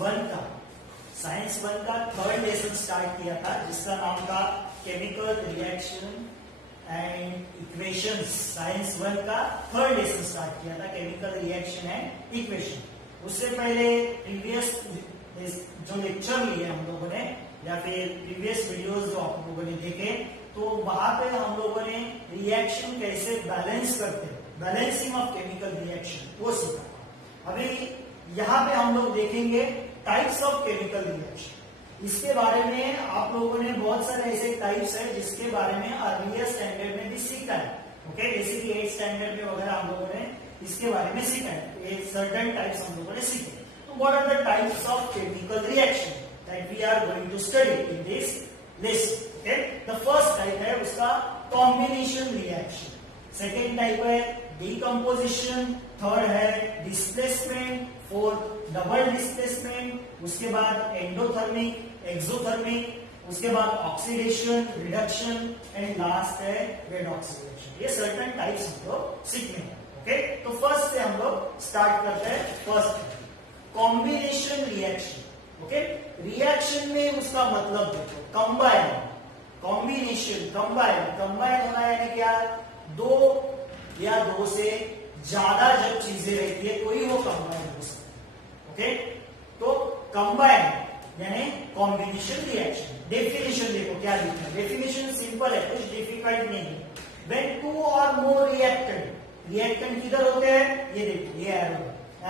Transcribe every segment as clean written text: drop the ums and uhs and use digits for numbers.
Science one का third lesson start किया था, जिसका नाम था chemical reaction and equations. Science one का थर्ड लेसन स्टार्ट किया था, केमिकल रिएक्शन एंड इक्वेशन। उससे पहले प्रीवियस जो लेक्चर लिए हम लोगों ने या फिर प्रीवियस वीडियोस जो आप लोगों ने देखे, तो वहां पे हम लोगों ने रिएक्शन कैसे बैलेंस करते हैं, बैलेंसिंग ऑफ केमिकल रिएक्शन, वो सीखा। अभी यहाँ पे हम लोग देखेंगे टाइप्स ऑफ केमिकल रिएक्शन। इसके बारे में आप लोगों ने बहुत सारे ऐसे टाइप्स है जिसके बारे में अर्लियर स्टैंडर्ड में भी सीखा है। ओके, जैसे कि 8th स्टैंडर्ड में वगैरह हम लोगों ने इसके बारे में सीखा है। ये सर्टेन टाइप्स हम लोगों ने सीखे। तो what are the types of chemical reaction that we are going to study in this list. Okay, the first type है उसका कॉम्बिनेशन रिएक्शन, सेकेंड टाइप है डिकम्पोजिशन, थर्ड है डिस्प्लेसमेंट, फोर्थ डबल डिस्प्लेसमेंट, उसके बाद एंडोथर्मिक, एक्सोथर्मिक, उसके बाद oxidation, reduction and last है redox reaction. ये सर्टेन टाइप्स हम लोग सीखने हैं। ओके, तो फर्स्ट से हम लोग स्टार्ट करते हैं। First combination reaction. Okay, reaction में उसका मतलब देखो, कंबाइन, कॉम्बिनेशन, कंबाइन होना यानी क्या, दो या दो से ज्यादा जब चीजें रहती है कोई वो कंबाइन हो सकता है। ओके, तो कंबाइन यानी कॉम्बिनेशन रिएक्शन। डेफिनेशन देखो क्या लिखा है, डेफिनेशन सिंपल है, कुछ डिफिकल्ट नहीं है। व्हेन टू और मोर रिएक्टेंट किधर होते हैं, ये देखो, ये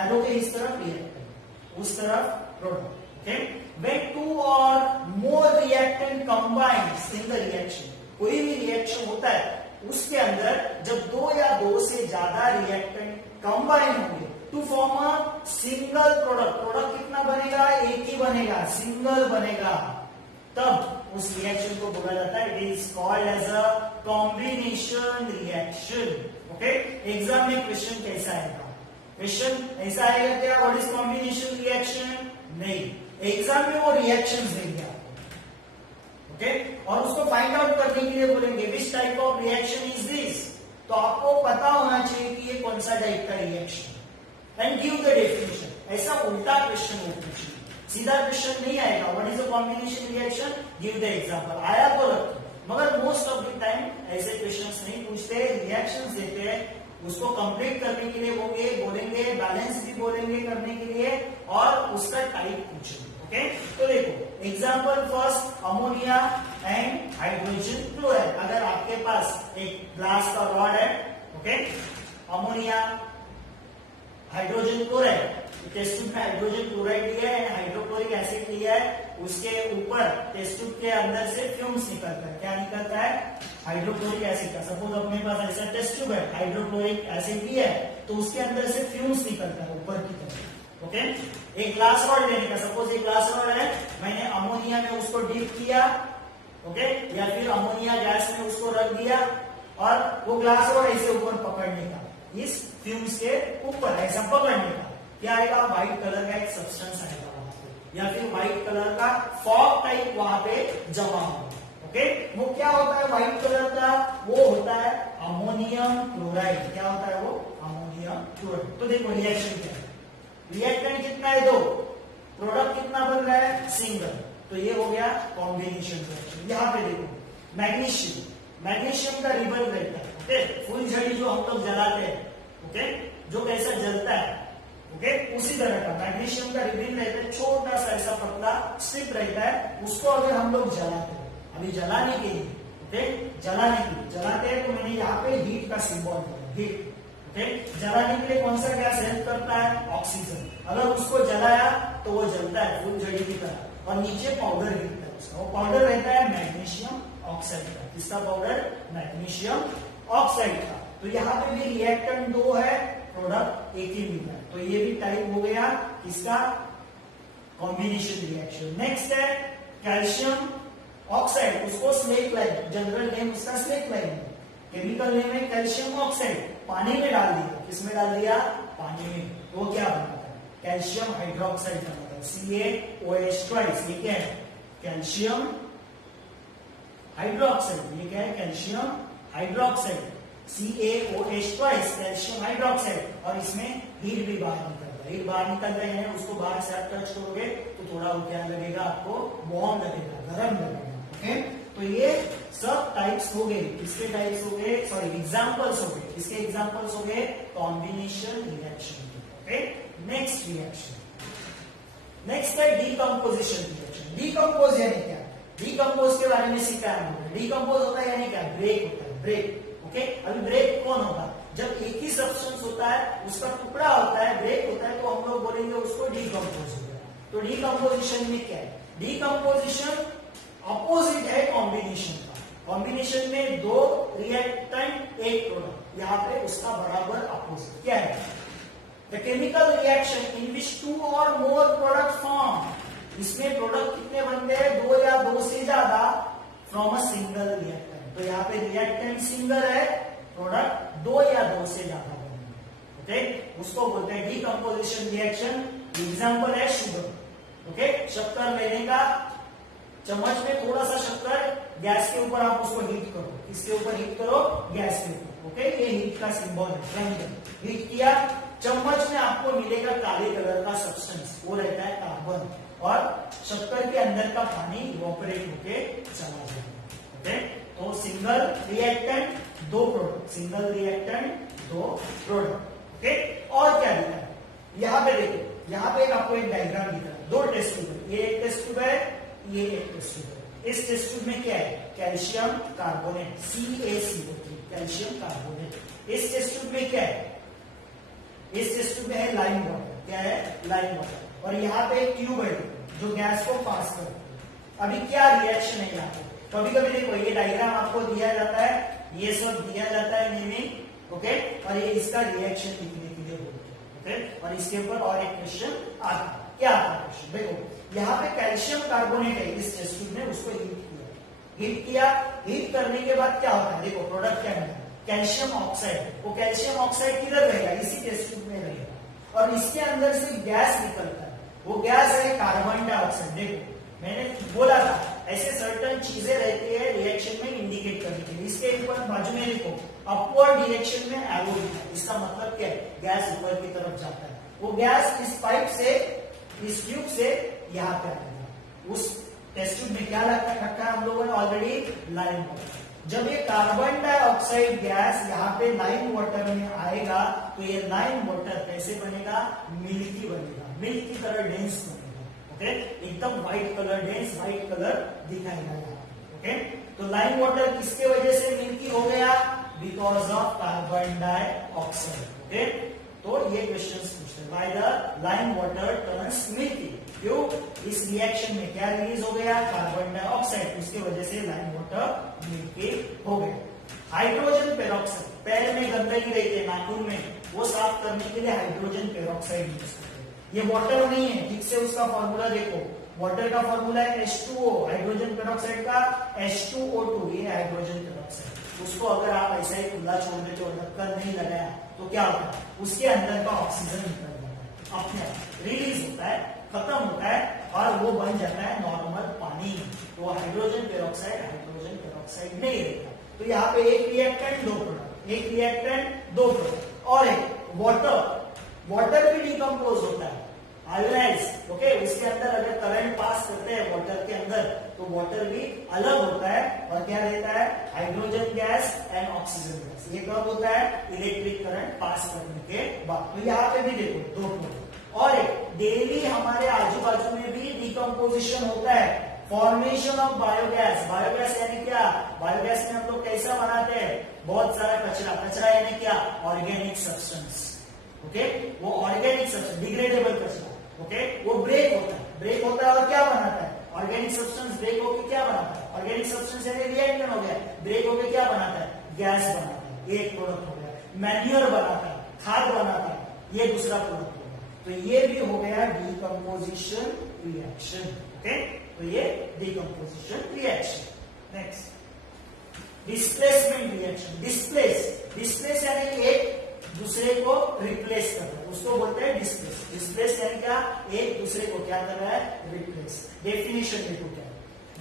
एरो के इस तरफ रिएक्टेंट, उस तरफ प्रोडक्ट। ओके, व्हेन टू और more reactant combines in the reaction, कोई भी रिएक्शन होता है उसके अंदर जब दो या दो से ज्यादा रिएक्टेंट कंबाइन होंगे to form a single product कितना बनेगा, एक ही बनेगा, सिंगल बनेगा, तब उस रिएक्शन को बोला जाता है, it is called as a combination reaction. Okay, exam में क्वेश्चन कैसा आएगा, क्वेश्चन ऐसा आएगा क्या, व्हाट इज कॉम्बिनेशन रिएक्शन, नहीं, एग्जाम में वो रिएक्शन देंगे आपको। ओके, और उसको फाइंड आउट करने के लिए बोलेंगे which type of reaction is this, तो आपको पता होना चाहिए कि ये कौन सा टाइप का reaction, and give the definition. ऐसा उल्टा क्वेश्चन हो पूछिए, सीधा क्वेश्चन नहीं आएगा, what is a combination reaction, give the example, आया तो लगता, मगर मोस्ट ऑफ द टाइम ऐसे क्वेश्चंस नहीं पूछते, रिएक्शंस देते हैं, उसको कंप्लीट करने के लिए बोलेंगे बैलेंस भी बोलेंगे करने के लिए, और उसका टाइप पूछेंगे। ओके, तो देखो example first, ammonia and hydrogen chloride. अगर आपके पास एक ग्लास का रॉड है, okay, ammonia hydrogen chloride, test tube में हाइड्रोजन क्लोराइड लिया है, हाइड्रोक्लोरिक एसिड लिया है, उसके ऊपर टेस्ट ट्यूब के अंदर से फ्यूम्स निकलता है, क्या निकलता है, हाइड्रोक्लोरिक एसिड का। सपोज अपने पास ऐसा टेस्ट ट्यूब है, हाइड्रोक्लोरिक एसिड भी है, तो उसके अंदर से फ्यूम्स निकलता है ऊपर की तरफ। ओके, एक ग्लास रॉड लेने का, सपोज एक ग्लास रॉड है, मैंने अमोनिया में उसको डीप किया, ओके, या फिर अमोनिया गैस में उसको रख दिया, और वो ग्लास रॉड ऐसे ऊपर पकड़ने का, इस फ्यूम्स के ऊपर ऐसा पकड़ने का, क्या आएगा, व्हाइट कलर का एक सब्सटेंस आएगा वहां पे, या फिर व्हाइट कलर का फॉग टाइप वहां पे जमा होगा। ओके, वो क्या होता है व्हाइट कलर का, वो होता है अमोनियम क्लोराइड। क्या होता है वो, अमोनियम क्लोराइड। तो देखो रिएक्शन क्या है, रिएक्टेंट कितना है, दो, प्रोडक्ट कितना बन रहा है, सिंगल, तो ये हो गया कॉम्बिनेशन रिएक्शन। यहाँ पे देखो मैग्नीशियम का रिबन रहता है, ओके, फुलझड़ी जो हम लोग जलाते हैं, ओके, जो कैसा जलता है, ओके, उसी तरह का मैग्नीशियम का रिबन रहता है, छोटा सा ऐसा पतला स्ट्रिप रहता है, उसको अगर हम लोग जलाते हैं, अभी जलाने के लिए, ओके, जलाते हैं, तो मैंने यहाँ पे हीट का सिंबल दिया, हीट। ओके, जलाने के लिए कौन सा गैस हेल्प करता है, ऑक्सीजन। अगर उसको जलाया तो वो जलता है फुलझड़ी की तरह, और नीचे पाउडर गिरता है उसका, वो पाउडर रहता है मैग्नीशियम ऑक्साइड का। किसका पाउडर, मैग्नीशियम ऑक्साइड का। तो यहाँ पे भी रिएक्टेंट दो है, प्रोडक्ट एक ही मिल रहा है, तो ये भी टाइप हो गया किसका, कॉम्बिनेशन रिएक्शन। नेक्स्ट है कैल्शियम ऑक्साइड, उसको स्लेट लाइम, जनरल नेम उसका स्लेट लाइम, केमिकल नेम है कैल्शियम ऑक्साइड। पानी में डाल दिया, किसमें डाल दिया, पानी में, तो क्या बनाता है, कैल्शियम हाइड्रोक्साइड बनाता है, CaOH2। ये क्या है, कैल्शियम हाइड्रोक्साइड, ये क्या है, calcium hydroxide. CaOH twice calcium hydroxide, और इसमें हीट भी बाहर निकलता है। हीट बाहर निकल रहे हैं, उसको बाहर से आप टच करोगे तो थोड़ा वो क्या लगेगा, आपको वार्म लगेगा, गर्म लगेगा। ओके, तो ये सब टाइप्स हो गए। किसके टाइप्स हो गए, सॉरी एग्जांपल्स हो गए। इसके एग्जांपल्स हो गए combination reaction. Okay, next reaction, next है डीकंपोजिशन रिएक्शन। डीकंपोज यानी क्या, डीकंपोज के बारे में सीखा है हमने। डीकंपोज होता है यानी क्या, ब्रेक होता है, ब्रेक। ओके, अभी ब्रेक कौन होगा, जब एक ही सब्सटेंस होता है, उसका टुकड़ा होता है, ब्रेक होता है, तो हम लोग बोलेंगे उसको डीकंपोज हो गया। तो डीकंपोजिशन में क्या है, डीकंपोजिशन अपोजिट है कॉम्बिनेशन का। कॉम्बिनेशन में दो रिएक्टेंट एक प्रोडक्ट, यहाँ पे उसका बराबर अपोजिट क्या है, the chemical reaction in which two और मोर प्रोडक्ट फॉर्म। इसमें प्रोडक्ट कितने बन गए, दो या दो से ज्यादा, फ्रॉम अ सिंगल रिएक्टेंट। तो यहाँ पे रिएक्टेंट सिंगल है, प्रोडक्ट दो या दो से ज्यादा बन गए। ओके, उसको बोलते हैं डीकंपोजिशन रिएक्शन। एग्जांपल है शुगर। ओके, शक्कर लेने का, चम्मच में थोड़ा सा शक्कर, गैस के ऊपर आप उसको हीट करो, इसके ऊपर हीट करो, गैस के ऊपर। ओके, ये हीट का सिंबल है, ट्रायंगल। हीट किया, चम्मच में आपको मिलेगा काले कलर का सब्सटेंस, वो रहता है कार्बन, और शक्कर के अंदर का पानी इवोपरेट होके चला जाएगा। ओके, तो सिंगल रिएक्टेंट दो प्रोडक्ट, सिंगल रिएक्टेंट दो प्रोडक्ट। ओके, और क्या दिखा है, यहाँ पे देखो, यहाँ पे आपको एक डायग्राम दिखा है, दो टेस्ट ट्यूब, ये एक टेस्ट ट्यूब है, ये एक टेस्ट ट्यूब है। इस टेस्ट ट्यूब में क्या है, calcium carbonate, CaCO3, calcium carbonate. इस टेस्ट ट्यूब में क्या है, इस टेस्ट ट्यूब में है लाइम वाटर, क्या है, लाइम वाटर, और यहाँ पे एक ट्यूब है जो गैस को पास करती है। अभी क्या रिएक्शन है यहाँ पे, कभी कभी देखो ये डायग्राम आपको दिया जाता है, ये सब दिया जाता है नेमिंग। ओके, और ये इसका रिएक्शन लिखने के लिए बोलते हैं। ओके, और इसके ऊपर और एक क्वेश्चन आता है, क्या आता है क्वेश्चन, देखो यहाँ पे कैल्शियम कार्बोनेट है, इस टेस्ट ट्यूब में उसको हीट किया, हीट करने के बाद क्या होता है, देखो प्रोडक्ट क्या है, कैल्शियम ऑक्साइड। वो कैल्शियम ऑक्साइड किधर रहेगा, इसी टेस्ट ट्यूब में रहेगा, और इसके अंदर से गैस निकलता है, वो गैस है कार्बन डाइऑक्साइड। देखो मैंने बोला था ऐसे सर्टन चीजें रहती है रिएक्शन में इंडिकेट करने के लिए। इसके ऊपर बाजू में देखो अपवर्ड डायरेक्शन में एरो है, इसका मतलब क्या है, गैस ऊपर की तरफ जाता है। वो गैस इस पाइप से, इस ट्यूब से यहाँ पे आएगा। उस टेस्ट ट्यूब में क्या रखा है हम लोगों ने ऑलरेडी, लाइम वाटर। जब ये कार्बन डाइऑक्साइड गैस यहाँ पे लाइम वाटर में आएगा, तो ये लाइम वाटर कैसे बनेगा, मिल्की बनेगा, मिल्क की तरह डेंस बनेगा। ओके, एकदम white colour, dense white colour दिखाएगा यहाँ। ओके, तो लाइम वाटर किसके वजह से मिल्की हो गया, because of carbon dioxide. Okay, तो ये क्वेश्चंस पूछते हैं, why the lime water turns milky, क्यों, इस रिएक्शन में क्या रिलीज हो गया, कार्बन डाइऑक्साइड, उसके वजह से लाइम वाटर मिल्की हो गया। हाइड्रोजन पेरोक्साइड, पैर में गंदगी रहती है नाखून में, वो साफ करने के लिए हाइड्रोजन पेरोक्साइड यूज करते हैं। ये वाटर नहीं है, ठीक से उसका फॉर्मूला देखो, वाटर का फॉर्मूला है H2O, हाइड्रोजन पेरोक्साइड का H2O2, ये हाइड्रोजन पेरोक्साइड। उसको अगर आप ऐसा ही खुला छोड़ देते हो, ढक्कन नहीं लगाया, तो क्या होता है, उसके अंदर का ऑक्सीजन निकल जाता है, अपने आप रिलीज होता है, खत्म होता है, और वो बन जाता है नॉर्मल पानी। तो हाइड्रोजन पेरोक्साइड नहीं रहता। तो यहाँ पे एक रिएक्टेंट दो प्रोडक्ट, एक रिएक्टेंट दो प्रोडक्ट, और एक वाटर, वाटर भी डिकम्पोज होता है, आयोनाइज। ओके, उसके अंदर अगर करंट पास करते हैं वाटर के अंदर, तो वाटर भी अलग होता है, और क्या रहता है, hydrogen gas and oxygen gas. ये कब होता है, इलेक्ट्रिक करंट पास करने के बाद। तो यहाँ पे भी देखो दो प्रोडक्ट, और एक डेली हमारे आजू बाजू में भी डिकम्पोजिशन होता है, फॉर्मेशन ऑफ बायोगैस। बायोगैस यानी क्या, बायोगैस में हम लोग कैसा बनाते हैं, बहुत सारा कचरा, कचरा यानी क्या, ऑर्गेनिक सब्सटेंस। ओके, वो ऑर्गेनिक सब्सटेंस, डिग्रेडेबल कचरा। ओके, वो ब्रेक होता है, ब्रेक होता है और क्या बनाता है, ऑर्गेनिक सब्सटेंस ब्रेक होकर क्या बनाता है, ऑर्गेनिक सब्सटेंस यानी रिएक्टेंट हो गया, ब्रेक होकर क्या बनाता है, गैस बनाता है, एक प्रोडक्ट हो गया। मैन्योर बनाता है, खाद बनाता है, ये दूसरा प्रोडक्ट हो गया। तो ये भी हो गया डिकम्पोजिशन रिएक्शन। ओके, तो ये decomposition reaction. Next displacement reaction. Displace यानी एक दूसरे को रिप्लेस कर रहा है, उसको बोलते हैं डिस्प्लेस। डिस्प्लेस यानी क्या, एक दूसरे को क्या कर रहा है, रिप्लेस। डेफिनेशन देखो क्या है,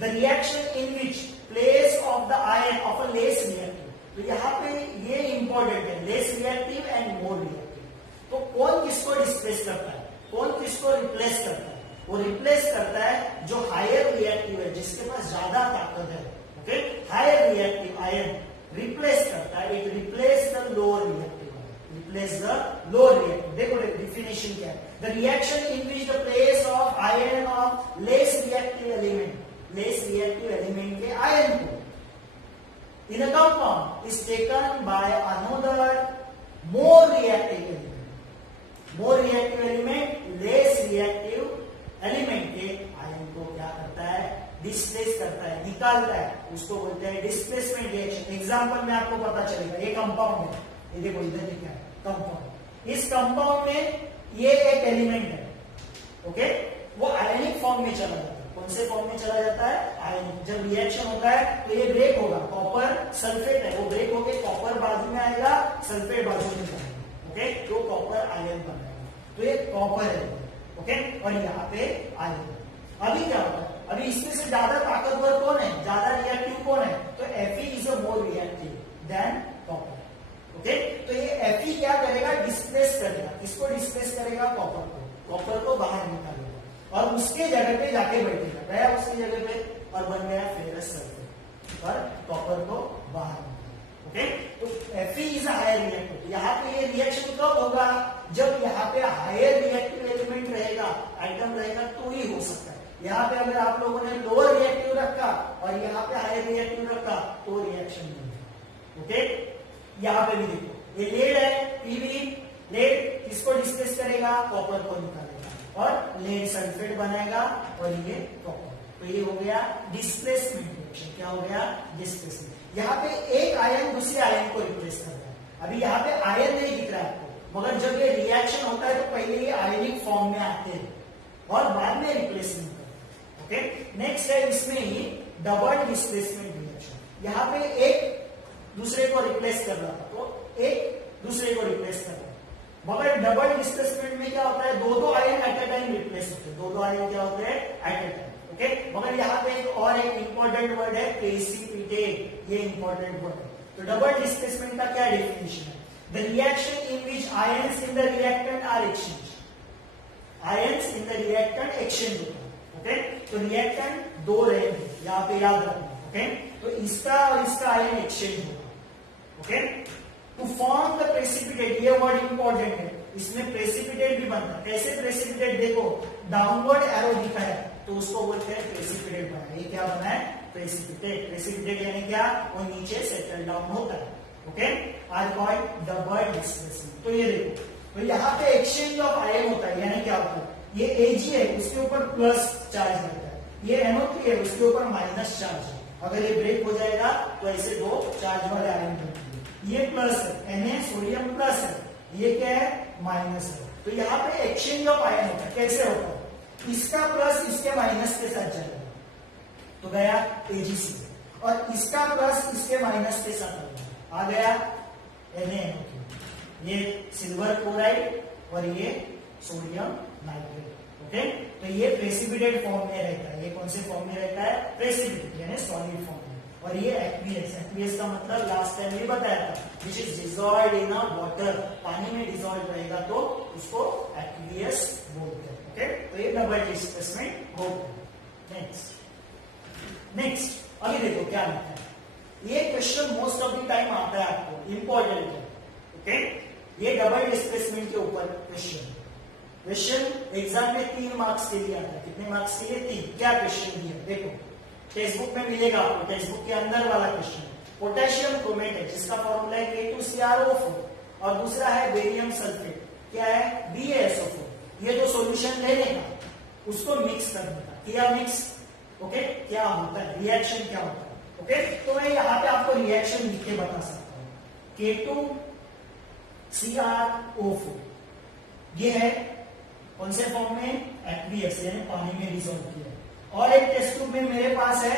the reaction in which place of the ion of a less reactive, तो यहाँ पे ये इंपॉर्टेंट है, less reactive and more reactive. तो कौन किसको डिस्प्लेस करता है, कौन किसको रिप्लेस करता है? वो रिप्लेस करता है जो हायर रिएक्टिव है, जिसके पास ज्यादा ताकत है। ओके, हायर रिएक्टिव आयन रिप्लेस करता है, it replace the lower reactive, replace the lower reactive. देखो डिफिनेशन क्या है, the reaction in which the place of ion of less reactive element, less reactive element के आयन को in a compound is taken by another more reactive element, more reactive element less reactive element के ion को क्या करता है, displace करता है, निकालता है, उसको बोलते हैं डिस्प्लेसमेंट रिएक्शन। एग्जांपल में आपको पता चलेगा, ये कंपाउंड है, ये देखो इधर लिखा है कंपाउंड, इस कंपाउंड में ये एक एलिमेंट है, ओके, वो आयनिक फॉर्म में चला जाता है। कौन से फॉर्म में चला जाता है, आयनिक। जब रिएक्शन होता है तो ये ब्रेक होगा, कॉपर सल्फेट है, वो ब्रेक होके कॉपर बाजू में आएगा, सल्फेट बाजू में जाएगा, ओके, तो कॉपर आयन बनाएगा, तो ये कॉपर है, ओके, और यहाँ पे आयन। अभी क्या होता है, अभी इसमें से ज्यादा ताकतवर कौन है, ज्यादा रिएक्टिव कौन है, तो Fe is a more reactive than copper, okay. तो ये Fe क्या करेगा, डिस्प्लेस करेगा, किसको डिस्प्लेस करेगा, कॉपर को, कॉपर को बाहर निकालेगा और उसके जगह पे जाके बैठेगा, गया उसकी जगह पे और बन गया फेरस सल्फेट और कॉपर को बाहर निकालेगा, ओके। तो Fe is a higher reactive. यहाँ पे ये रिएक्शन कब होगा, जब यहाँ पे हायर रिएक्टिव एलिमेंट रहेगा, आइटम रहेगा, तो ही हो सकता है। यहाँ पे अगर आप लोगों ने लोअर रिएक्टिव रखा और यहाँ पे हायर रिएक्टिव रखा तो रिएक्शन नहीं होगा, ओके। यहाँ पे भी देखो, ये लेड है, पीवी लेड किसको डिस्प्लेस करेगा, कॉपर को निकालेगा और लेड सल्फेट बनाएगा और ये कॉपर, तो ये हो गया डिस्प्लेसमेंट रिएक्शन। क्या हो गया, डिस्प्लेसमेंट। यहाँ पे एक आयन दूसरे आयन को रिप्लेस कर रहा है। अभी यहाँ पे आयन नहीं दिख रहा है आपको, मगर जब ये रिएक्शन होता है तो पहले ये आयनिक फॉर्म में आते हैं और बाद में रिप्लेसमेंट करते हैं, ओके। नेक्स्ट है इसमें ही डबल डिस्प्लेसमेंट रिएक्शन। यहाँ पे एक दूसरे को रिप्लेस कर रहा था, तो एक दूसरे को रिप्लेस कर रहा है, मगर डबल डिस्प्लेसमेंट में क्या होता है, दो ion at a time replace होते हैं, दो आयन क्या होते हैं एट अ टाइम, ओके। मगर यहाँ पे एक इंपॉर्टेंट वर्ड है प्रेसिपिटेट, ये इंपॉर्टेंट वर्ड है। तो डबल डिस्प्लेसमेंट का क्या डेफिनेशन है, the reaction in which ions in the reactant are exchange, ions in the reactant exchange होता है, ओके। तो रिएक्टेंट दो रहेंगे, यहाँ पे याद रखना, ओके। तो इसका और इसका आयन एक्सचेंज होगा, okay. To form the precipitate, ये वर्ड इंपॉर्टेंट है, इसमें प्रेसिपिटेट भी बनता है। कैसे प्रेसिपिटेट, देखो डाउनवर्ड एरो दिखा है तो उसको बोलते हैं प्रेसिपिटेट बना। ये क्या बना है, प्रेसिपिटेट। प्रेसिपिटेट यानी क्या, वो नीचे सेटल डाउन होता है, okay. Are called double displacement. तो ये देखो, तो यहाँ पे एक्सचेंज ऑफ आयन होता है, यानी क्या होता है, ये Ag है उसके ऊपर प्लस चार्ज रहता है, ये NO3 है उसके ऊपर माइनस चार्ज है। अगर ये ब्रेक हो जाएगा तो ऐसे दो चार्ज वाले आयन बनते हैं। ये प्लस है, Na सोडियम प्लस है, ये क्या है, माइनस है। तो यहाँ पे एक्सचेंज ऑफ आयन होता है। कैसे होता है, इसका प्लस इसके माइनस के साथ जाएगा तो गया AgC, और इसका प्लस इसके माइनस के साथ आ गया NaNO3, ये सिल्वर क्लोराइड और ये सोडियम नाइट्रेट, ओके। तो ये प्रेसिपिटेट फॉर्म में रहता है। ये कौन से फॉर्म में रहता है, प्रेसिपिटेट यानी सॉलिड फॉर्म में। और ये एक्वियस, एक्वियस का मतलब लास्ट टाइम भी बताया था, which is dissolved in a water, पानी में डिसॉल्व रहेगा तो उसको एक्वियस बोलते हैं, ओके। तो ये डबल डिस्प्लेसमेंट होता है। नेक्स्ट अभी देखो क्या लिखा है, ये question most of the time आता है आपको, इंपॉर्टेंट है, ओके। ये डबल डिस्प्लेसमेंट के ऊपर क्वेश्चन एग्जाम में 3 मार्क्स के लिए आता है। कितने मार्क्स के लिए, 3। क्या क्वेश्चन दिया, देखो टेक्स्ट बुक में मिलेगा आपको, टेक्स्ट बुक के अंदर वाला क्वेश्चन। पोटेशियम क्रोमेट है जिसका फॉर्मूला है K2CrO4 और दूसरा है बेरियम सल्फेट, क्या है, BaSO4। ये जो सॉल्यूशन लेने का उसको मिक्स करने का, किया मिक्स, ओके। क्या होता है, रिएक्शन क्या होता है, ओके। तो मैं यहाँ पे आपको रिएक्शन लिख के बता सकता हूँ, K2CrO4 ये है कौन से फॉर्म में, एक्वियस यानी पानी में डिसॉल्व किया। और एक टेस्ट ट्यूब में मेरे पास है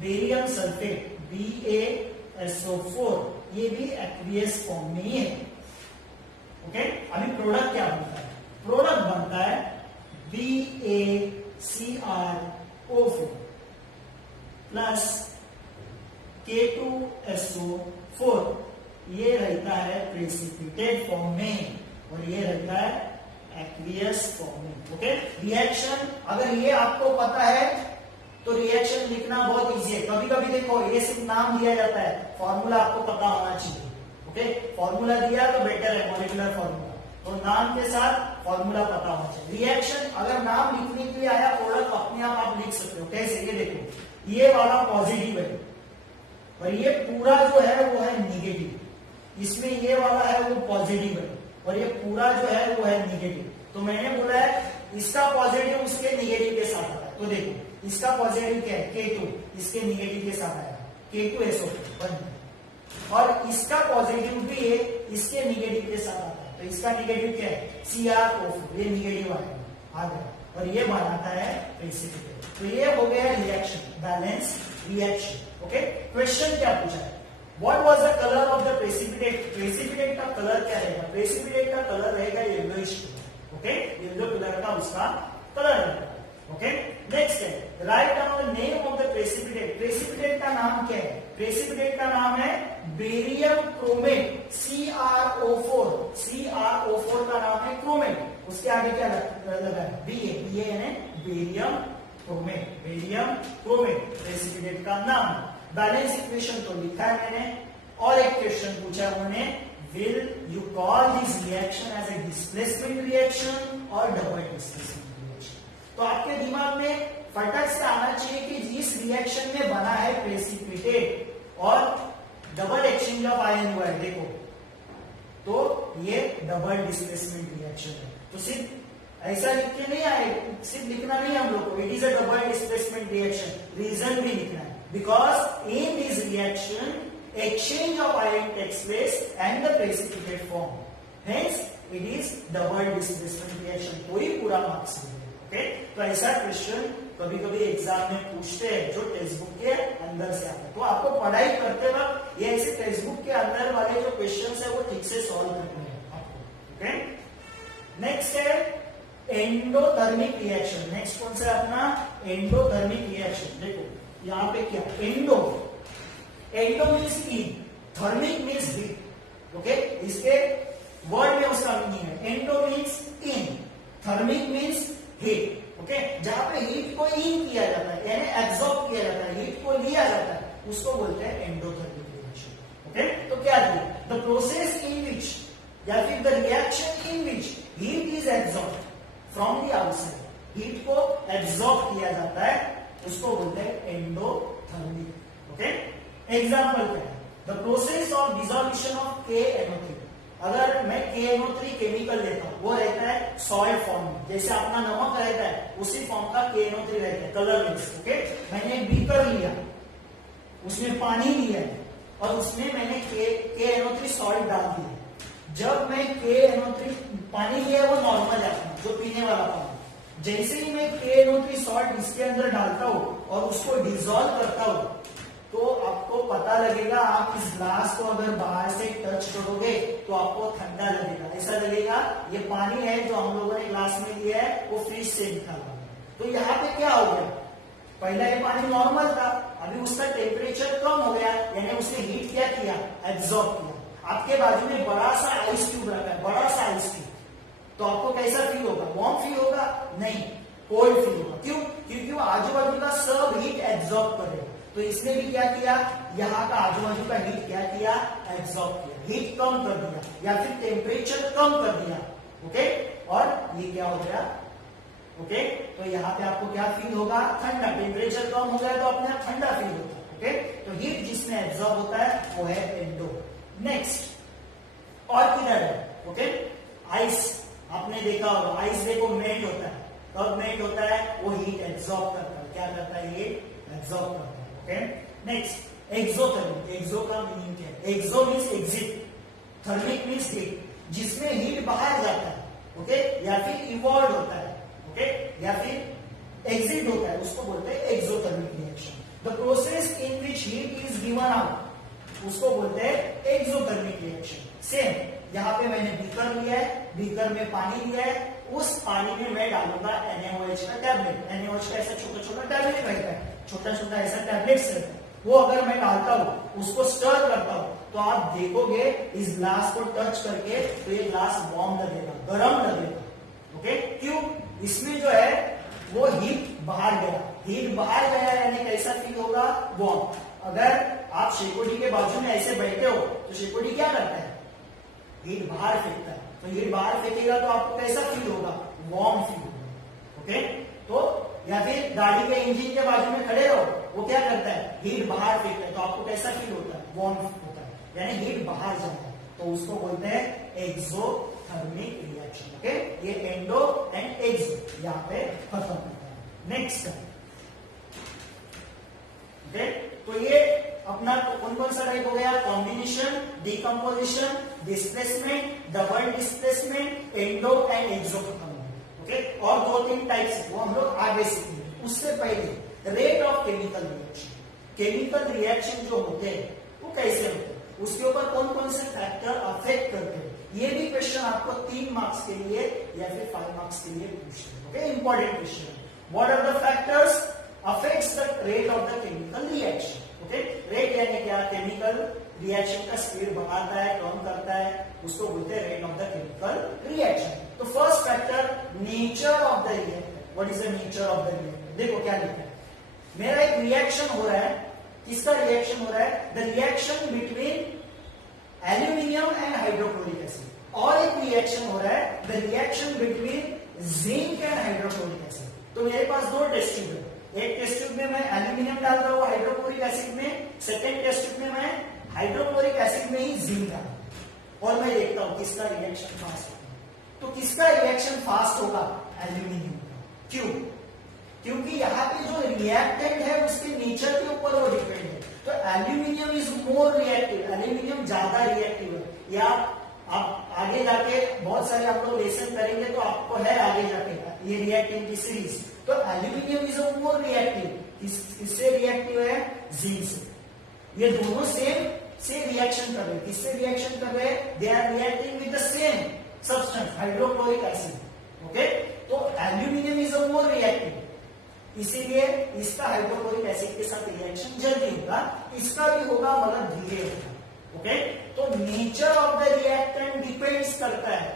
बेरियम सल्फेट BaSO4, ये भी एक्वियस फॉर्म में ही है, ओके। अभी प्रोडक्ट क्या बनता है, प्रोडक्ट बनता है BaCrO4 प्लस K2SO4 4 ये रहता है प्रेसिपिटेट फॉर्म में और ये रहता है एक्वियस फॉर्म में। ओके, रिएक्शन अगर ये आपको पता है तो रिएक्शन लिखना बहुत इजी है। कभी कभी देखो ये सिर्फ नाम दिया जाता है, फॉर्मूला आपको पता होना चाहिए। ओके, फॉर्मूला दिया तो बेटर है, मॉलिक्यूलर फॉर्मूला, तो नाम के साथ फॉर्मूला पता होना चाहिए। रिएक्शन अगर नाम लिखने के लिए आया प्रोडक्ट अपने आप लिख सकते हो। कैसे, ये देखो ये वाला पॉजिटिव है और ये पूरा जो है वो है निगेटिव, इसमें ये वाला है वो पॉजिटिव है और ये पूरा जो है वो है निगेटिव। तो मैंने बोला है इसका पॉजिटिव उसके निगेटिव के साथ आता है। तो देखो इसका पॉजिटिव क्या है K2, इसके निगेटिव के साथ आएगा K2SO4 और इसका पॉजिटिव भी है इसके निगेटिव के साथ आता है। तो इसका निगेटिव क्या है CrO4, ये निगेटिव आएगा आ गया और ये बनाता है प्रेसिपिटेट। तो ये हो गया reaction, balance reaction. Okay, question क्या पूछा है, what was the colour of the precipitate. Precipitate का कलर क्या रहेगा, प्रेसिपिटेट का कलर रहेगा येलोइश। ओके, येलो कलर का उसका कलर रहेगा। ओके, नेक्स्ट है write down the name of the precipitate. Precipitate का नाम क्या है, प्रेसिपिटेट का नाम है बेरियम क्रोमेट CrO4। CrO4 का नाम है क्रोमेट, उसके आगे क्या लगा है Ba यानी barium chromate, barium chromate precipitate का नाम। बैलेंस इक्वेशन तो लिखा है मैंने और एक क्वेश्चन पूछा उन्होंने, will you call this reaction as a displacement reaction और डबल डिस्प्लेसमेंट रिएक्शन। तो आपके दिमाग में फटक से आना चाहिए कि जिस रिएक्शन में बना है प्रेसिपिटेट और डबल एक्सचेंज ऑफ आयन हुआ है, देखो तो ये डबल डिस्प्लेसमेंट रिएक्शन है। तो सिर्फ ऐसा लिख के नहीं आए, सिर्फ लिखना नहीं हम लोग को, it is a double displacement reaction, reason भी लिखना है। Because in this reaction, exchange of ion takes place and the precipitate form. Hence, it is double displacement reaction. कोई पूरा मार्क्स नहीं है। ओके, तो ऐसा क्वेश्चन कभी कभी एग्जाम में पूछते हैं जो टेक्स्ट बुक के अंदर से आता है। तो आपको पढ़ाई करते वक्त ये ऐसे टेक्स्ट बुक के अंदर वाले जो क्वेश्चन है वो ठीक से सॉल्व करने हैं आपको। ओके, नेक्स्ट है एंडोथर्मिक रिएक्शन। नेक्स्ट कौन सा अपना एंडोथर्मिक रिएक्शन। देखो यहाँ पे क्या, endo means in, thermic means heat. Okay, इसके वर्ड में उसका मीनिंग है, endo means in, thermic means heat. Okay, जहां पे हीट को इन किया जाता है यानी एब्सॉर्ब किया जाता है, हीट को लिया जाता है, उसको बोलते हैं एंडोथर्मिक रिएक्शन। ओके, तो क्या दिया, द प्रोसेस इन विच या फिर the reaction in which heat is absorb from the outside, heat को एब्सॉर्ब किया जाता है, उसको बोलते हैं एंडोथर्मिक। ओके, एग्जांपल क्या है, the process of dissolution of KNO3। अगर मैं KNO3 केमिकल लेता हूं, वो रहता है सॉल्ट फॉर्म में, जैसे अपना नमक रहता है उसी फॉर्म का KNO3 रहता है, कलरलेस। ओके, मैंने एक बीकर लिया, उसमें पानी लिया और उसमें मैंने KNO3 सॉल्ट डाल दिया। जब मैं KNO3 पानी लिया वो नॉर्मल है अपना, जो पीने वाला पानी, जैसे ही मैं KNO3 सॉल्ट इसके अंदर डालता हूं और उसको डिसॉल्व करता हूं, तो आपको पता लगेगा, आप इस ग्लास को अगर बाहर से टच करोगे तो आपको ठंडा लगेगा, ऐसा लगेगा ये पानी है जो हम लोगों ने ग्लास में लिया है वो फ्रिज से निकाला। तो यहाँ पे क्या हो गया, पहला ये पानी नॉर्मल था, अभी उसका टेम्परेचर कम हो गया, यानी उसने हीट क्या किया, एब्सॉर्ब किया। आपके बाजू में बड़ा सा आइस क्यूब रखा है, बड़ा सा आइस क्यूब, तो आपको कैसा फील होगा, वार्म फील होगा, नहीं कोल्ड फील होगा। क्यों, क्योंकि वो आजू बाजू का सब हीट एब्सॉर्ब करेगा। तो इसने भी क्या किया, यहाँ का आजू बाजू का हीट क्या किया, एब्सॉर्ब किया, हीट कम कर दिया या फिर टेम्परेचर कम कर दिया। ओके, और ये क्या हो गया, ओके, तो यहाँ पे आपको क्या फील होगा, ठंडा, टेम्परेचर कम हो गया तो अपने आप ठंडा फील होता है। ओके, तो हीट जिसमें एब्सॉर्ब होता है वो है एंडो। नेक्स्ट और किधर है, ओके, आइस, आपने देखा होगा आइस देखो मेल्ट होता है, कब मेल्ट होता है, वो हीट एब्सॉर्ब करता है, क्या करता है, ये एब्सॉर्ब करता है। Okay, next exothermic. एक्सो का मीनिंग क्या है, exo means exit, thermic means heat, जिसमें हीट बाहर जाता है। ओके, या फिर इवॉल्व होता है, ओके, या फिर एग्जिट होता है, उसको बोलते हैं exothermic reaction. The process in which heat is given out, उसको बोलते हैं एक्सोथर्मिक रिएक्शन। सेम यहाँ पे मैंने बीकर लिया है, बीकर में पानी लिया है, उस पानी में मैं डालूंगा NaOH का टैबलेट। NaOH का ऐसा छोटा छोटा टैबलेट रहता है, छोटा छोटा ऐसा टैबलेट्स रहता है, वो अगर मैं डालता हूं, उसको स्टर करता हूं, तो आप देखोगे इस ग्लास को टच करके तो ये ग्लास वार्म लगेगा, गर्म लगेगा। ओके, क्यों? इसमें जो है वो हीट बाहर गया, हीट बाहर गया यानी कैसा फील होगा? वार्म। अगर आप शेकोटी के बाजू में ऐसे बैठे हो तो शेकोटी क्या करता है? हीट बाहर फेंकता है। तो हीट बाहर फेंकेगा तो आपको कैसा फील होगा? वार्म फील होगा। ओके, तो या फिर गाड़ी के इंजन के बाजू में खड़े रहो, वो क्या करता है? हीट बाहर फेंकता है, तो आपको कैसा फील होता है? वार्म होता है, यानी हीट बाहर जाता है, तो उसको बोलते हैं एक्सोथर्मिक रिएक्शन। ओके, ये एंडो एंड एक्सो यहाँ पे खत्म होता है। नेक्स्ट, ओके, तो ये अपना कौन कौन सा टाइप हो गया? Combination, decomposition, displacement, double displacement, endo and exo खत्म हो गया। ओके, और 2-3 टाइप्स है, वो हम लोग आगे सीखेंगे। उससे पहले rate of chemical reaction, chemical reaction जो होते हैं वो कैसे होते हैं, उसके ऊपर कौन कौन से फैक्टर अफेक्ट करते हैं, ये भी क्वेश्चन आपको 3 मार्क्स के लिए या फिर 5 मार्क्स के लिए पूछते हैं। Okay, important question. What are the factors affects the rate of the chemical reaction? Okay, rate यानी क्या? केमिकल रिएक्शन का स्पीड बढ़ाता है, कम करता है, उसको बोलते हैं rate of the chemical reaction. तो first factor, nature of the reactor. What is the nature of the reactor? देखो क्या लिखा है, मेरा एक रिएक्शन हो रहा है, किसका रिएक्शन हो रहा है? The reaction between aluminium and hydrochloric acid. और एक रिएक्शन हो रहा है, the reaction between zinc and hydrochloric acid. तो मेरे पास 2 टेस्ट ट्यूब है, एक टेस्ट ट्यूब में मैं एल्यूमिनियम डाल रहा हूं हाइड्रोक्लोरिक एसिड में, सेकेंड टेस्ट ट्यूब में मैं हाइड्रोक्लोरिक एसिड में ही जिंक डाल रहा हूं, और मैं देखता हूं किसका रिएक्शन फास्ट होगा। तो किसका रिएक्शन फास्ट होगा? एल्यूमिनियम का। क्यों? क्योंकि यहाँ पे जो रिएक्टेंट है उसके नेचर के ऊपर वो डिपेंड है। तो aluminium is more reactive, aluminium ज्यादा रिएक्टिव है। या आप आगे जाके बहुत सारे आप लोग लेसन करेंगे तो आपको है आगे जाके ये रिएक्टेंट की सीरीज। तो aluminium is a more reactive, किससे रिएक्टिव है? जिंक से। ये दोनों सेम रिएक्शन कर रहे हैं, किससे रिएक्शन कर रहे हैं? They are reacting with the same substance, hydrochloric acid. Okay, तो aluminium is a more reactive, इसीलिए इसका हाइड्रोक्लोरिक एसिड के साथ रिएक्शन जल्दी होगा, इसका भी होगा मगर धीरे होगा। ओके, तो nature of the reactant depends करता है,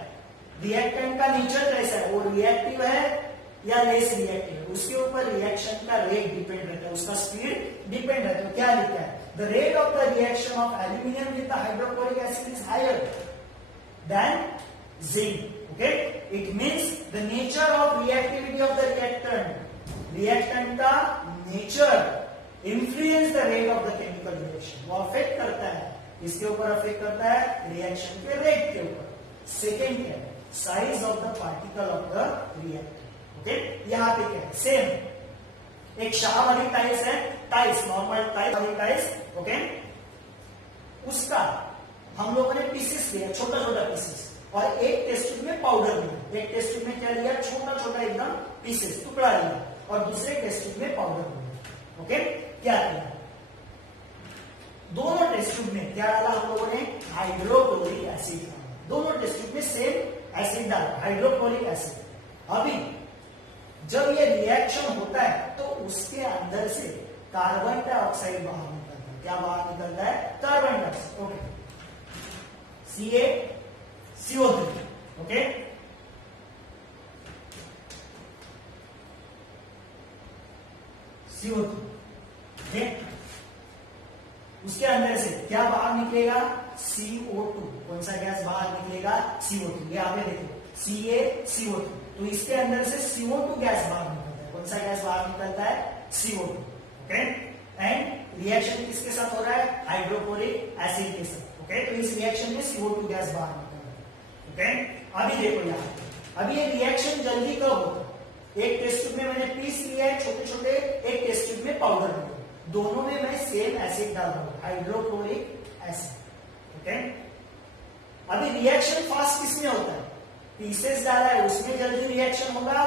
रिएक्टेंट का नेचर कैसा है, वो रिएक्टिव है या लेस रिएक्टिव है, उसके ऊपर रिएक्शन का रेट डिपेंड रहता है, उसका स्पीड डिपेंड रहता है। क्या लिखा है? The rate of the reaction of aluminium with the hydrochloric acid is higher than zinc. Okay, it means the nature of reactivity of the reactant, reactant का nature influence the rate of the chemical reaction, वो affect करता है, इसके ऊपर affect करता है? Reaction के rate के ऊपर। सेकेंड क्या है? Size of the particle of the reactant. Okay, यहाँ पे क्या है? सेम एक शाह वाली टाइल्स है, टाइल्स नॉर्मल टाइल्स वाली टाइल्स। ओके, उसका हम लोगों ने पीसेस लिया, छोटा छोटा पीसेस, और एक टेस्ट ट्यूब में पाउडर लिया। एक टेस्ट ट्यूब में क्या लिया? छोटा छोटा एकदम पीसेस, टुकड़ा लिया, और दूसरे टेस्ट ट्यूब में पाउडर लिया। ओके, क्या किया? दोनों टेस्ट ट्यूब में क्या डाला हम लोगों ने? हाइड्रोक्लोरिक एसिड डाला। दोनों टेस्ट ट्यूब में सेम एसिड डाला, हाइड्रोक्लोरिक एसिड। अभी जब ये रिएक्शन होता है तो उसके अंदर से कार्बन डाइऑक्साइड बाहर निकलता है। क्या बाहर निकलता है? Carbon dioxide. Okay, CaCO3। Okay, CO3। उसके अंदर से क्या बाहर निकलेगा? CO2। कौन सा गैस बाहर निकलेगा? CO2। ये आपने देखो CaCO3, तो इसके अंदर से CO2 गैस बाहर निकलता है। कौन सा गैस बाहर निकलता है? CO2। ओके, एंड रिएक्शन किसके साथ हो रहा है? हाइड्रोक्लोरिक एसिड के साथ। ओके, तो इस रिएक्शन में CO2 गैस बाहर निकल रहा है। ओके, अभी देखो यहाँ, अभी ये रिएक्शन जल्दी कब होता है? एक टेस्ट ट्यूब में मैंने पीस लिया है छोटे छोटे, एक टेस्ट ट्यूब में पाउडर लिया, दोनों में मैं सेम एसिड डाल रहा हूं, हाइड्रोक्लोरिक एसिड। ओके, अभी रिएक्शन फास्ट किसमें होता है? पीसेस डाला है उसमें जल्दी रिएक्शन होगा,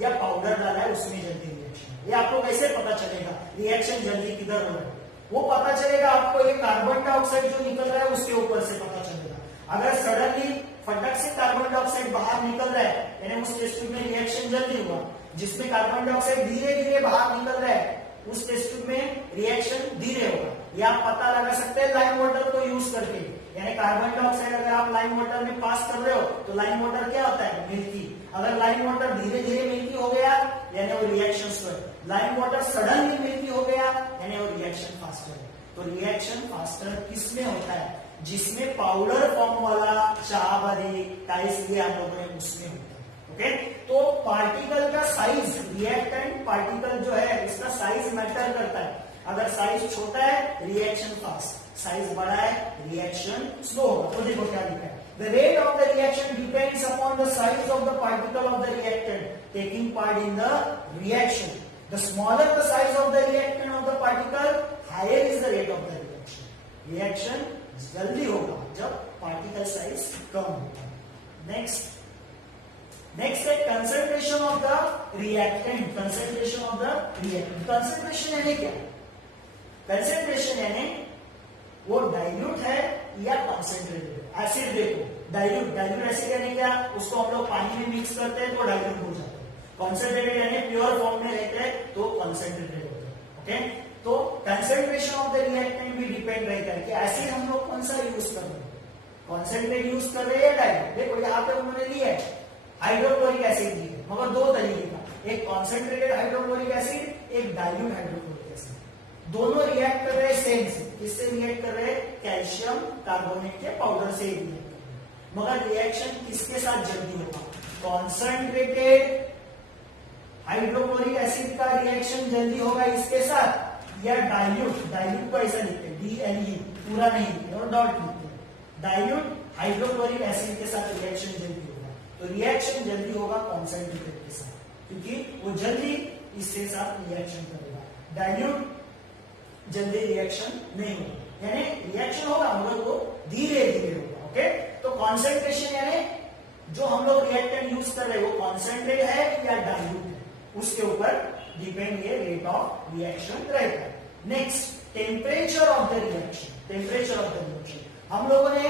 या पाउडर डाला है उसमें जल्दी रिएक्शन? ये आपको कैसे पता चलेगा रिएक्शन जल्दी किधर हो रहा है? वो पता चलेगा आपको ये कार्बन डाइऑक्साइड जो निकल रहा है उसके ऊपर से पता चलेगा। अगर सडनली फटक से कार्बन डाइऑक्साइड बाहर निकल रहा है, यानी उस टेस्ट ट्यूब में रिएक्शन जल्दी हुआ, जिसमें कार्बन डाइऑक्साइड धीरे धीरे बाहर निकल रहा है, उस टेस्ट ट्यूब में रिएक्शन धीरे होगा। ये आप पता लगा सकते हैं लाइम वाटर को यूज करके, यानी कार्बन डाइऑक्साइड अगर आप लाइम वाटर में पास कर रहे हो तो लाइम वाटर क्या होता है, मिल्की। अगर लाइम वाटर धीरे धीरे मिल्की हो गया यानी वो reaction slow, lime water suddenly milky हो गया यानी वो रिएक्शन फास्टर है। तो रिएक्शन फास्टर किसमें होता है, जिसमें पाउडर फॉर्म वाला चाहवारी टाइस लिया हम लोगों ने उसमें होता है। ओके, तो पार्टिकल का साइज, रिएक्टेंट पार्टिकल जो है इसका साइज मैटर करता है। अगर साइज छोटा है रिएक्शन फास्ट, साइज बड़ा है रिएक्शन स्लो होगा। तो देखो क्या लिखा है, the rate of the reaction depends upon the size of the particle of the reactant taking part in the reaction. The smaller the size of the reactant of the particle, higher is the rate of the reaction. Reaction जल्दी होगा जब particle size कम होगा। Next है concentration of the reactant. Concentration of the reactant, concentration यानी क्या, concentration यानी वो dilute है या कॉन्सेंट्रेटेड है। एसिड देखो, डाइल्यूट एसिड यानी क्या, उसको हम लोग पानी में मिक्स करते हैं तो डाइल्यूट हो जाता है। कॉन्सेंट्रेटेड यानी प्योर फॉर्म में रहते हैं तो कॉन्सेंट्रेटेड होता है। ओके, तो कंसंट्रेशन ऑफ द रिएक्टेंट भी डिपेंड रहता है कि एसिड हम लोग कौन सा यूज कर रहे हैं, कॉन्सेंट्रेट यूज कर रहे हैं या डाइल्यूट। देखो यहाँ पे उन्होंने लिया है हाइड्रोक्लोरिक एसिड ली है, मगर दो तरीके का, एक कॉन्सेंट्रेटेड हाइड्रोक्लोरिक एसिड, एक डाइल्यूट हाइड्रोक्लोरिक एसिड। दोनों रिएक्ट कर रहे हैं सेम से, किससे रिएक्ट कर रहे हैं, कैल्शियम कार्बोनेट के पाउडर से रिएक्ट कर रहे हैं। मगर रिएक्शन किसके साथ जल्दी होगा, कॉन्सेंट्रेटेड हाइड्रोक्लोरिक एसिड का रिएक्शन जल्दी होगा इसके साथ, या डाइल्यूट को ऐसा लिखते हैं DLE, पूरा नहीं लिखते और डॉट लिखते हैं। डाइल्यूट हाइड्रोक्लोरिक एसिड के साथ रिएक्शन जल्दी होगा, तो रिएक्शन जल्दी होगा कॉन्सेंट्रेटेड के साथ, क्योंकि वो जल्दी इसके साथ रिएक्शन करेगा। डाइल्यूट जल्दी रिएक्शन नहीं होगा, यानी रिएक्शन होगा मगर वो धीरे धीरे होगा। ओके, तो कॉन्सेंट्रेशन यानी जो हम लोग रिएक्टेंट यूज कर रहे हैं वो कॉन्सेंट्रेट है या डाइल्यूट है, उसके ऊपर डिपेंड ये रेट ऑफ रिएक्शन रहेगा। Next, temperature of the reaction. Temperature of the reaction हम लोगों ने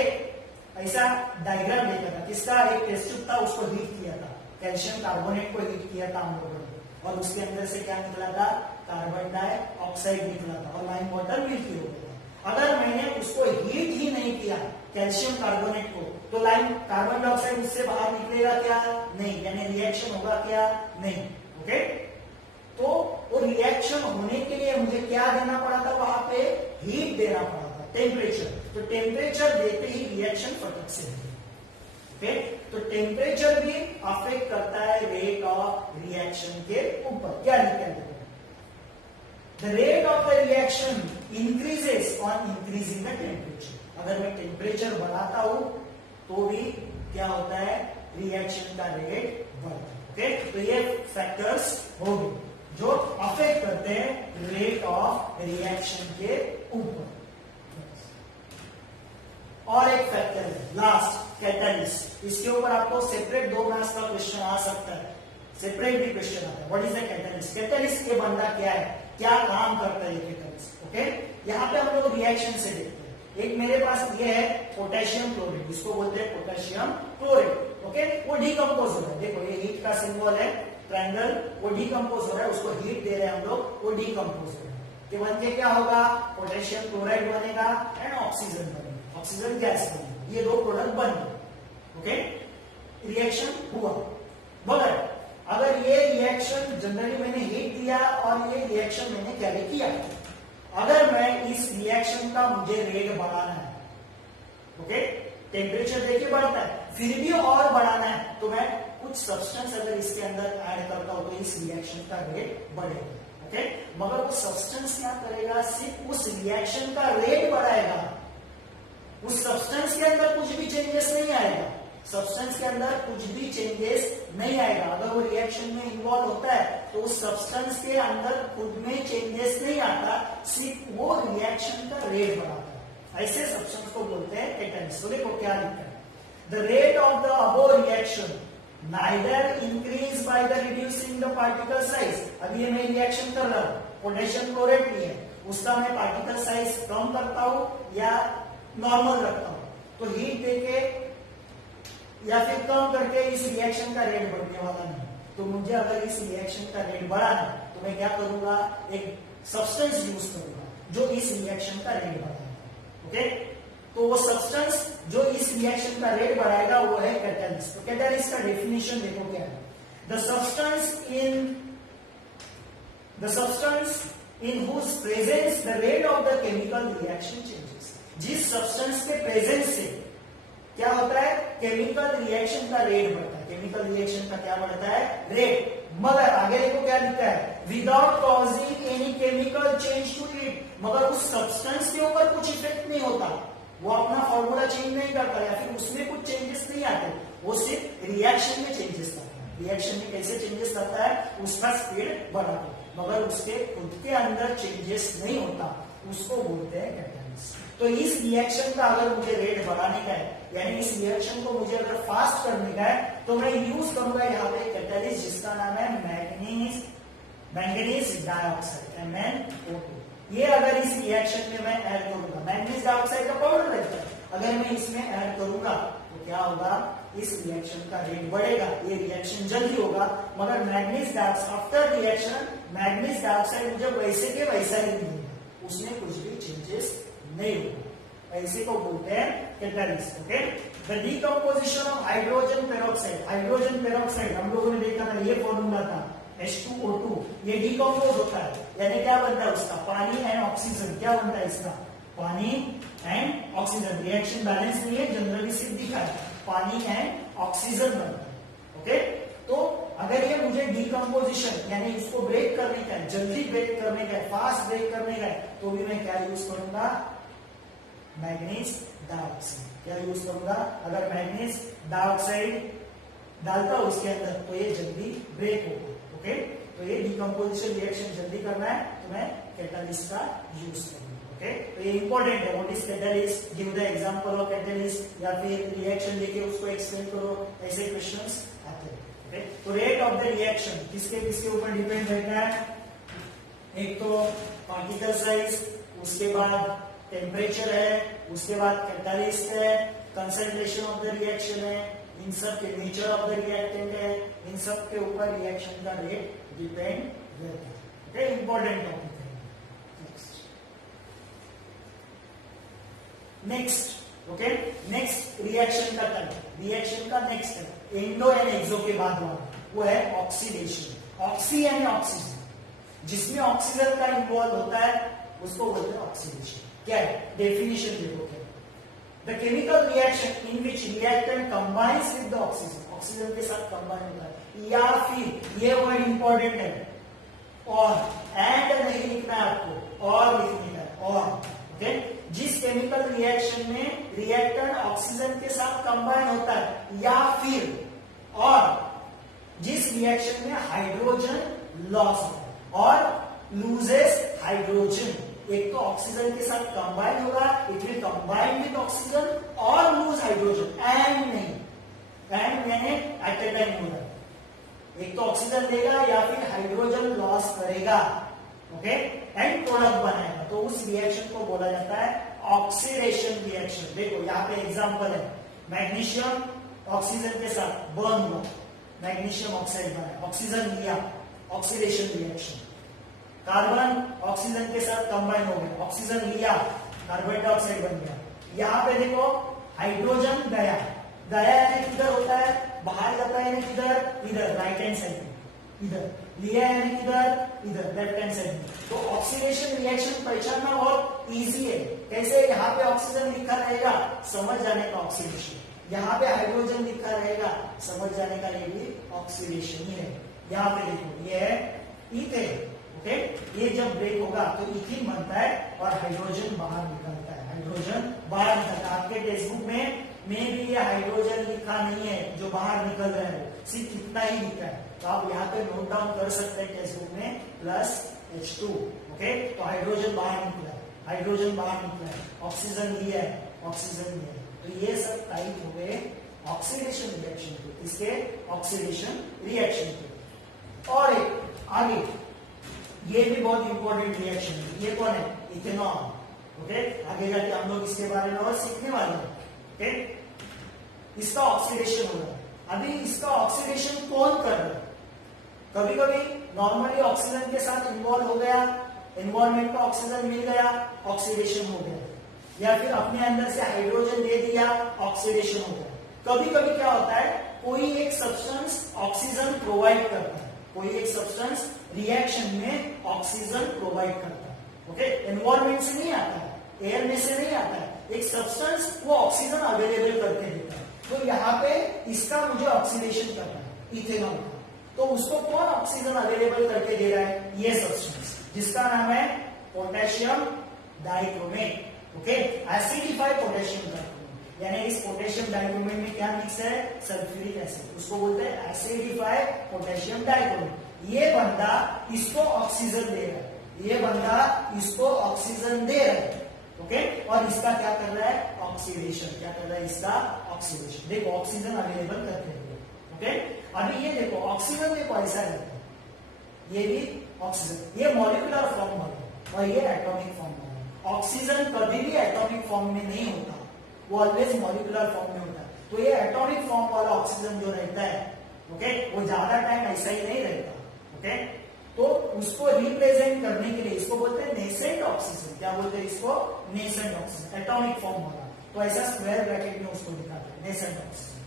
एक ऐसा डायग्राम देखा था, किसका, एक टेस्ट ट्यूब था, उसको हीट किया था, कैल्शियम कार्बोनेट को हीट किया था हम लोगों ने, और उसके अंदर से क्या निकला था, कार्बन डाइऑक्साइड निकला था और लाइम वाटर मिल्की हो गया। अगर मैंने उसको हीट ही नहीं किया कैल्शियम कार्बोनेट को, तो लाइम कार्बन डाइऑक्साइड उससे बाहर निकलेगा क्या, नहीं, यानी रिएक्शन होगा क्या, नहीं। ओके, तो वो रिएक्शन होने के लिए मुझे क्या देना पड़ा था, वहां पे हीट देना पड़ा था, टेम्परेचर। तो टेम्परेचर देते ही रिएक्शन फटक से होगी। ओके, तो टेम्परेचर भी अफेक्ट करता है रेट ऑफ रिएक्शन के ऊपर। क्या लिखा है, the rate of the reaction increases on increasing the temperature. अगर मैं टेम्परेचर बढ़ाता हूं तो भी क्या होता है, रिएक्शन का रेट बढ़ता है। ओके, तो ये फैक्टर्स हो गए जो अफेक्ट करते हैं रेट ऑफ रिएक्शन के ऊपर। और एक फैक्टर है लास्ट, कैटलिस्ट। इसके ऊपर आपको सेपरेट 2 मार्क्स का क्वेश्चन आ सकता है, सेपरेट भी क्वेश्चन आता है। What is the catalyst, catalyst ये बंदा क्या है, क्या काम करता है कैटलिस्ट। ओके, यहाँ पे हम लोग रिएक्शन से देखते हैं। एक मेरे पास ये है पोटेशियम क्लोराइड, इसको बोलते हैं पोटेशियम क्लोराइड। ओके, वो डिकम्पोज हो रहा है, देखो ये हीट का सिंबल है ट्रायंगल, वो डिकम्पोज हो रहा है, उसको हीट दे रहे हैं हम लोग, वो डिकम्पोज हो रहा है। कि बन के क्या होगा, पोटेशियम क्लोराइड बनेगा एंड ऑक्सीजन बनेगा, ऑक्सीजन गैस बनेगा, ये 2 प्रोडक्ट बन गए। ओके, रिएक्शन हुआ। मगर अगर ये रिएक्शन जनरली मैंने हीट दिया और ये रिएक्शन मैंने कैरी किया, अगर मैं इस रिएक्शन का मुझे रेट बढ़ाना है, ओके, टेम्परेचर देखिए बढ़ता है, फिर भी और बढ़ाना है, तो मैं कुछ सब्सटेंस अगर इसके अंदर ऐड करता हूं तो इस रिएक्शन का रेट बढ़ेगा। ओके, मगर वो सब्सटेंस क्या करेगा, सिर्फ उस रिएक्शन का रेट बढ़ाएगा, उस सब्सटेंस के अंदर कुछ भी चेंजेस नहीं आएगा, सब्सटेंस के अंदर कुछ भी चेंजेस नहीं आएगा। अगर वो रिएक्शन में इन्वॉल्व होता है तो उस सब्सटेंस के अंदर खुद में चेंजेस नहीं आता, सिर्फ वो रिएक्शन का रेट बढ़ाता है। ऐसे सब्सटेंस को बोलते हैं कैटलिस्ट। तो देखो क्या लिखा है, the rate of the above reaction neither increase by the reducing the particle size. अभी ये मैं रिएक्शन कर रहा हूं, पोटेशियम क्लोराइड भी है, उसका मैं पार्टिकल साइज कम करता हूं या नॉर्मल रखता हूं, तो हीट देके या फिर कम करके इस रिएक्शन का रेट बढ़ने वाला नहीं। तो मुझे अगर इस रिएक्शन का रेट बढ़ाना है तो मैं क्या करूंगा, एक सब्सटेंस यूज करूंगा जो इस रिएक्शन का रेट बढ़ाएगा। ओके, तो वो सब्सटेंस जो इस रिएक्शन का रेट बढ़ाएगा वो है कैटलिस्ट। तो कैटलिस्ट का डेफिनेशन देखो क्या है, the substance in whose presence the rate of the chemical reaction changes. जिस सब्सटेंस के प्रेजेंस से क्या होता है, केमिकल रिएक्शन का रेट बढ़ता है। केमिकल रिएक्शन का क्या बढ़ता है, रेट। मगर आगे देखो क्या लिखा है, without causing any chemical change to it. मगर उस सब्सटेंस के ऊपर कुछ इफेक्ट नहीं होता, वो अपना फॉर्मूला चेंज नहीं करता या फिर उसमें कुछ चेंजेस नहीं आते, वो सिर्फ रिएक्शन में चेंजेस लाता है। रिएक्शन में कैसे चेंजेस लाता है, उसका स्पीड बढ़ाता है, मगर उसके खुद के अंदर चेंजेस नहीं होता, उसको बोलते हैं कैटलिस्ट। तो इस रिएक्शन का अगर मुझे रेट बढ़ाने का है, यानी इस रिएक्शन को मुझे अगर फास्ट करने का है, तो मैं यूज करूंगा यहाँ पे कैटलिस्ट जिसका नाम है मैंगनीज डाइऑक्साइड, MnO2। ये अगर इस रिएक्शन में मैं ऐड करूंगा, मैंगनीज डाइऑक्साइड का पाउडर रहता है, अगर मैं इसमें ऐड करूंगा तो क्या होगा, इस रिएक्शन का रेट बढ़ेगा, ये रिएक्शन जल्दी होगा। मगर manganese dioxide after reaction manganese dioxide मुझे वैसे के वैसा ही मिलेगा, उसमें कुछ भी चेंजेस नहीं होगा, ऐसे को बोलते हैं catalyst. Okay, the decomposition of hydrogen peroxide. Hydrogen peroxide हम लोगों ने देखा था, ये फॉर्मूला था H2O2, ये डीकंपोज होता है, यानी क्या बनता है उसका, पानी एंड ऑक्सीजन। क्या बनता है इसका, पानी एंड ऑक्सीजन। रिएक्शन बैलेंस नहीं है, जनरली सिर्फ दिखा है, पानी एंड ऑक्सीजन बनता है। ओके, तो अगर ये मुझे डीकंपोजिशन यानी इसको ब्रेक करने का है, जल्दी ब्रेक करने का है, फास्ट ब्रेक करने का है, तो भी मैं क्या यूज करूंगा, मैंगनीज डाइऑक्साइड। क्या यूज करूंगा, अगर मैंगनीज डाइऑक्साइड डालता हूं उसके अंदर तो ये जल्दी ब्रेक होगा। ओके, तो ये डीकंपोजिशन रिएक्शन जल्दी करना है तो मैं कैटलिस्ट का यूज करूंगा। ओके, तो ये इंपॉर्टेंट है, what is catalyst, give the example of catalyst, या फिर रिएक्शन लेके उसको एक्सप्लेन करो, ऐसे क्वेश्चंस आते हैं। ओके, तो रेट ऑफ द रिएक्शन किसके किसके ऊपर डिपेंड रहता है, एक तो पार्टिकल साइज, उसके बाद टेम्परेचर है, उसके बाद कैटलिस्ट है, कंसंट्रेशन ऑफ द रिएक्शन है, इन सब के नेचर ऑफ द रिएक्टेंट है, इन सब के ऊपर रिएक्शन का रेट डिपेंड रहता है। ओके, इंपॉर्टेंट टॉपिक है। नेक्स्ट ओके, नेक्स्ट रिएक्शन का टाइप, रिएक्शन का नेक्स्ट है एंडो एंड एक्सो के बाद वाला, वो है ऑक्सीडेशन। ऑक्सी एंड ऑक्सीजन, जिसमें ऑक्सीजन का इन्वॉल्व होता है उसको बोलते हैं ऑक्सीडेशन। क्या है, डेफिनेशन देखो क्या, the chemical reaction in which reactant combines with the oxygen, oxygen के साथ कंबाइन होता है, या फिर ये वर्ड इंपॉर्टेंट है, और एंड नहीं लिखना है आपको, और लिखने का है, और। ओके, जिस केमिकल रिएक्शन में रिएक्टेंट ऑक्सीजन के साथ कंबाइन होता है, या फिर और जिस रिएक्शन में हाइड्रोजन लॉस होता है और लूजेस हाइड्रोजन, एक तो ऑक्सीजन के साथ कंबाइन होगा, it will combine with oxygen और लूज हाइड्रोजन, एंड नहीं, एंड मैंने एट ए टाइम होगा, एक तो ऑक्सीजन देगा या फिर हाइड्रोजन लॉस करेगा। ओके, एंड प्रोडक्ट बनाएगा, तो उस रिएक्शन को बोला जाता है ऑक्सीडेशन रिएक्शन। देखो यहाँ पे एग्जांपल है, मैग्नीशियम ऑक्सीजन के साथ बर्न हुआ, मैग्नीशियम ऑक्साइड बना, ऑक्सीजन लिया, ऑक्सीडेशन रिएक्शन। कार्बन ऑक्सीजन के साथ कंबाइन हो गया, ऑक्सीजन लिया, कार्बन डाइऑक्साइड बन गया। यहाँ पे देखो हाइड्रोजन गया, गया यानी किधर होता है, बाहर जाता है यानी किधर, इधर राइट हैंड साइड में, इधर लिया यानी किधर, इधर लेफ्ट हैंड साइड में। तो ऑक्सीडेशन रिएक्शन पहचानना बहुत इजी है, कैसे, यहाँ पे ऑक्सीजन लिखा रहेगा, समझ जाने का ऑक्सीडेशन, यहाँ पे हाइड्रोजन लिखा रहेगा, समझ जाने का ये भी ऑक्सीडेशन ही है। यहाँ पे देखो ये है ईथेन। ओके, ये जब ब्रेक होगा तो इथीन बनता है और हाइड्रोजन बाहर निकलता है, हाइड्रोजन बाहर निकलता है। आपके टेक्स्ट बुक में भी ये हाइड्रोजन लिखा नहीं है जो बाहर निकल रहा है, सिर्फ इतना ही लिखा है, तो आप यहाँ पे नोट डाउन कर सकते हैं टेक्स्ट बुक में प्लस H2। ओके, तो हाइड्रोजन बाहर निकला है, हाइड्रोजन बाहर निकला है, ऑक्सीजन लिया है, ऑक्सीजन लिया है, तो ये सब टाइप हो गए ऑक्सीडेशन रिएक्शन के, इसके ऑक्सीडेशन रिएक्शन के। और एक आगे, ये भी बहुत इंपॉर्टेंट रिएक्शन है, ये कौन है, इथेनॉल। ओके, आगे जाके हम लोग इसके बारे में और सीखने वाले हैं। ओके, इसका ऑक्सीडेशन हो रहा है, अभी इसका ऑक्सीडेशन कौन कर रहा है, कभी कभी नॉर्मली ऑक्सीजन के साथ इन्वॉल्व हो गया, एनवायरमेंट का ऑक्सीजन मिल गया, ऑक्सीडेशन हो गया, या फिर अपने अंदर से हाइड्रोजन दे दिया, ऑक्सीडेशन हो गया। कभी कभी क्या होता है, कोई एक सब्सटेंस ऑक्सीजन प्रोवाइड करता है, कोई एक सब्सटेंस रिएक्शन में ऑक्सीजन प्रोवाइड करता है, ओके, एनवायरमेंट से नहीं आता है, एयर में से नहीं आता है, एक सब्सटेंस वो ऑक्सीजन अवेलेबल करके देता है। तो यहाँ पे इसका मुझे ऑक्सीडेशन करना है, इथेनॉल का, तो उसको कौन ऑक्सीजन अवेलेबल करके दे रहा है, ये सब्सटेंस जिसका नाम है potassium dichromate, okay, acidified potassium dichromate, यानी इस पोटेशियम डाइक्रोमेट में क्या मिक्स है, सल्फ्यूरिक एसिड, उसको बोलते हैं एसिडिफाइड पोटेशियम डाइक्रोमेट। ये बंदा इसको ऑक्सीजन दे रहा है, ये बंदा इसको ऑक्सीजन दे रहा है, ओके, और इसका क्या कर रहा है, ऑक्सीडेशन, क्या कर रहा है, इसका ऑक्सीडेशन। देखो ऑक्सीजन अवेलेबल करते हैं, ओके। अभी ये देखो ऑक्सीजन देखो ऐसा रहता है, ये भी ऑक्सीजन, ये मॉलिक्यूलर फॉर्म वाला और ये एटॉमिक फॉर्म वाला। ऑक्सीजन कभी भी एटॉमिक फॉर्म में नहीं होता, वो ऑलवेज मॉलिक्यूलर फॉर्म में होता है। तो ये एटॉमिक फॉर्म वाला ऑक्सीजन जो रहता है, ओके, वो ज्यादा टाइम ऐसा ही नहीं रहता, ओके। तो उसको रिप्रेजेंट करने के लिए इसको बोलते हैं नेसेंट ऑक्सीजन, क्या बोलते हैं इसको, नेसेंट ऑक्सीजन, एटॉमिक फॉर्म वाला। तो ऐसा स्क्वायर ब्रैकेट में उसको दिखाते हैं नेसेंट ऑक्सीजन।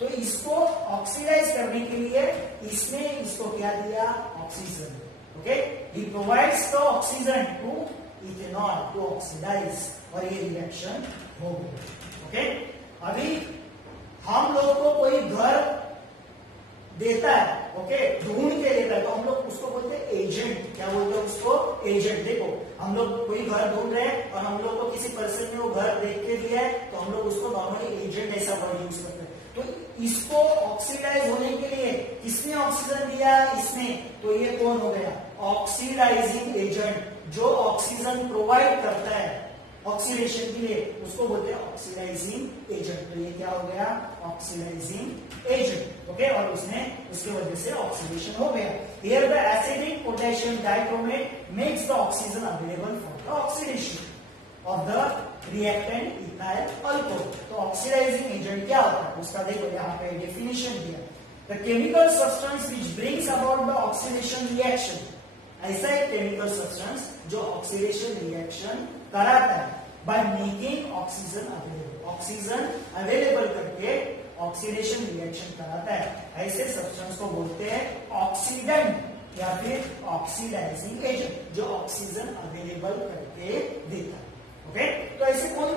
तो इसको ऑक्सीडाइज करने के लिए इसने इसको क्या दिया, oxygen, okay, he provides the oxygen to ethanol to oxidize, और ये रिएक्शन हो गई, ओके। अभी हम लोग को कोई घर देता है, ओके, ढूंढ के देता है, तो हम लोग उसको बोलते हैं एजेंट, क्या बोलते हैं उसको, एजेंट। देखो हम लोग कोई घर ढूंढ रहे हैं और हम लोग को किसी पर्सन ने वो घर देख के दिया है, तो हम लोग उसको नॉर्मली एजेंट ऐसा वर्ड यूज करते हैं। तो इसको ऑक्सीडाइज होने के लिए किसने ऑक्सीजन दिया, इसने, तो ये कौन हो गया, ऑक्सीडाइजिंग एजेंट, जो ऑक्सीजन प्रोवाइड करता है ऑक्सीडेशन के लिए, उसको बोलते हैं ऑक्सीडाइजिंग एजेंट। तो ये क्या हो गया, ऑक्सीडाइजिंग एजेंट, ओके, और उसने उसके वजह से ऑक्सीडेशन हो गया। Here the acidic potassium dichromate makes the oxygen available for the oxidation of the reactant ethyl alcohol. तो ऑक्सीडाइजिंग एजेंट क्या होता है, उसका देखो यहाँ पे डेफिनेशन दिया, the chemical substance which brings about the oxidation reaction, ऐसा एक केमिकल सब्सटेंस जो ऑक्सीडेशन रिएक्शन कराता है by making oxygen available, oxygen available करके ऑक्सीडेशन रिएक्शन कराता है, ऐसे सब्सटेंस को बोलते हैं ऑक्सीडेंट या फिर ऑक्सीडाइजिंग एजेंट, जो ऑक्सीजन अवेलेबल करके देता है, ओके। तो ऐसे कौन